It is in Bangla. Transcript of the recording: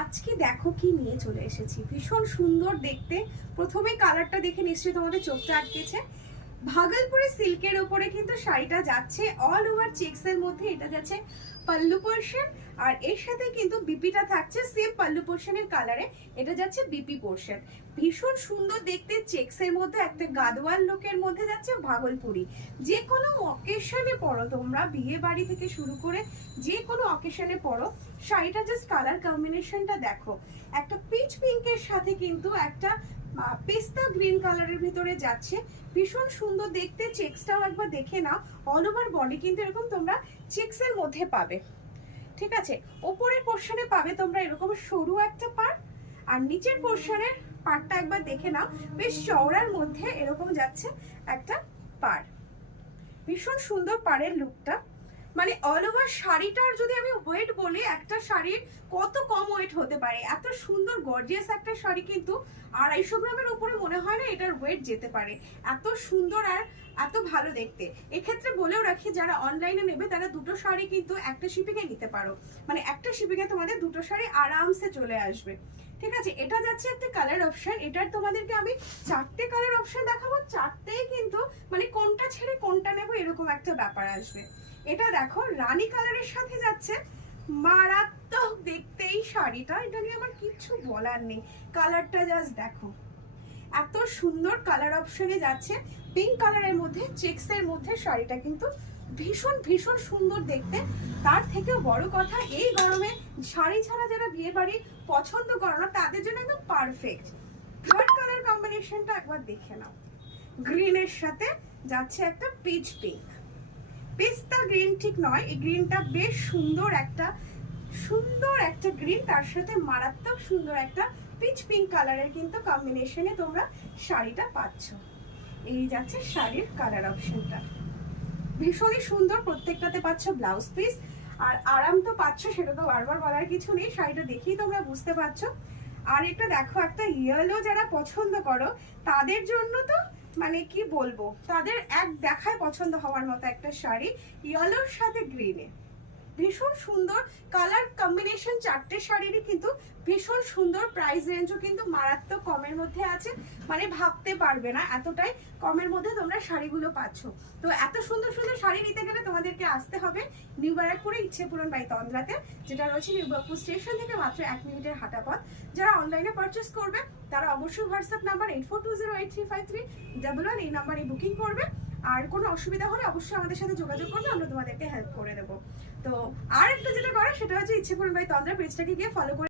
আজকে দেখো কি নিয়ে চলে এসেছি, ভীষণ সুন্দর দেখতে। প্রথমে কালারটা দেখে নিশ্চয়ই তোমাদের চোখটা আটকেছে। ভাগলপুরি সিল্কের উপরে কিন্তু শাড়িটা যাচ্ছে অল ওভার চেক্সের মধ্যে। এটা যাচ্ছে পাল্লু পোর্শন, আর এর সাথে কিন্তু বিপিটা থাকছে সেম পাল্লু পোর্শনের কালারে। এটা যাচ্ছে বিপি পোর্শন। ভীষণ সুন্দর দেখতে, চেক্সের মধ্যে একটা গাদওয়াল লুকের মধ্যে যাচ্ছে ভাগলপুরি। যে কোনো অকেশনে পরো তোমরা, বিয়ে বাড়ি থেকে শুরু করে যে কোনো অকেশনে পরো। শাড়িটা জাস্ট কালার কম্বিনেশনটা দেখো, একটা পিচ পিঙ্কের সাথে কিন্তু একটা পেস্তা গ্রিন কালারের ভিতরে যাচ্ছে। ভীষণ সুন্দর দেখতে, চেক্সটাও একবার দেখে নাও। অল ওভার বডি কিন্তু এরকম তোমরা চেক্সের মধ্যে পাবে, ঠিক আছে। ওপরের পোর্শনে পাবে তোমরা এরকম সরু একটা পাড়, আর নিচের পোর্শনের পাড়টা একবার দেখে নাও, বেশ চওড়ার মধ্যে এরকম যাচ্ছে একটা পাড়। ভীষণ সুন্দর পাড়ের লুকটা, মানে অল ওভার শাড়িটার যদি আমি ওয়েট বলি, একটা শাড়ির কত কম ওয়েট হতে পারে। এত সুন্দর গর্জিয়াস একটা শাড়ি কিন্তু 250 গ্রামের উপরে মনে হয় না এটার ওয়েট যেতে পারে। এত সুন্দর আর এত ভালো দেখতে। এক্ষেত্রে বলেও রাখি, যারা অনলাইনে নেবে তারা দুটো শাড়ি কিন্তু একটা শিপিংয়ে নিতে পারো, মানে একটা শিপিংয়ে তোমাদের দুটো শাড়ি আরামসে চলে আসবে, ঠিক আছে। এটা যাচ্ছে একটা কালার অপশন। এটার তোমাদেরকে আমি 4টে কালার অপশন দেখাবো, 4টেই কিন্তু মানে কোনটা ছেড়ে কোনটা নেবো এরকম একটা ব্যাপার আসবে। এটা দেখো রানী কালারের সাথে যাচ্ছে, মারাত্মক দেখতে এই শাড়িটা। এটা নিয়ে আমার কিছু বলার নেই, কালারটা জাস্ট দেখো, এত সুন্দর কালার অপশনে যাচ্ছে। পিঙ্ক কালারের মধ্যে চেক্সের মধ্যে শাড়িটা কিন্তু ভীষণ ভীষণ সুন্দর দেখতে। তার থেকেও বড় কথা, এই গরমে শাড়ি ছাড়া যারা বিয়ে বাড়ি পছন্দ করো না তাদের জন্য একদম পারফেক্ট। থার্ড কালার কম্বিনেশনটা একবার দেখে নাও, গ্রিনের সাথে যাচ্ছে একটা পিচ পিঙ্ক। পেস্তা গ্রিন ঠিক নয়, এই গ্রিনটা বেশ সুন্দর একটা গ্রিন, তার সাথে মারাত্মক সুন্দর একটা পিচ পিঙ্ক কালারের কিন্তু কম্বিনেশনে তোমরা শাড়িটা পাচ্ছ। এই যাচ্ছে শাড়ির কালার অপশনটা, ভীষণই সুন্দর। প্রত্যেকটাতে পাচ্ছ ব্লাউজ পিস, আর আরাম তো পাচ্ছ, সেটা তো বারবার বলার কিছু নেই, শাড়িটা দেখেই তোমরা বুঝতে পারছো। আর এটা দেখো, একটা ইয়েলো যারা পছন্দ করো তাদের জন্য তো মানে কি বলবো, তাদের এক দেখায় পছন্দ হওয়ার মতো একটা শাড়ি, ইয়েলোর সাথে গ্রিনে। ভীষণ সুন্দর কালার কম্বিনেশন, 4টে শাড়িরই কিন্তু ভীষণ সুন্দর। প্রাইস রেঞ্জও কিন্তু মারাত্মক কমের মধ্যে আছে, মানে ভাবতে পারবে না এতটাই কমের মধ্যে তোমরা শাড়িগুলো পাচ্ছ। তো এত সুন্দর সুন্দর শাড়ি নিতে গেলে তোমাদেরকে আসতে হবে নিউ ব্যারাকপুরে ইচ্ছেপুরন বাই তন্দ্রাতে, যেটা রয়েছে নিউ ব্যারাকপুর স্টেশন থেকে মাত্র 1 মিনিটের হাঁটা পথ। যারা অনলাইনে পারচেস করবে তারা অবশ্যই হোয়াটসঅ্যাপ নাম্বার 8420835311 এই নাম্বারে বুকিং করবে। আর কোনো অসুবিধা হলে অবশ্যই আমাদের সাথে যোগাযোগ করবে, আমরা তোমাদেরকে হেল্প করে দেবো। তো আর একটা যেটা করে সেটা হচ্ছে ইচ্ছেপুরন বাই তন্দ্রা পেজটাকে গিয়ে ফলো করে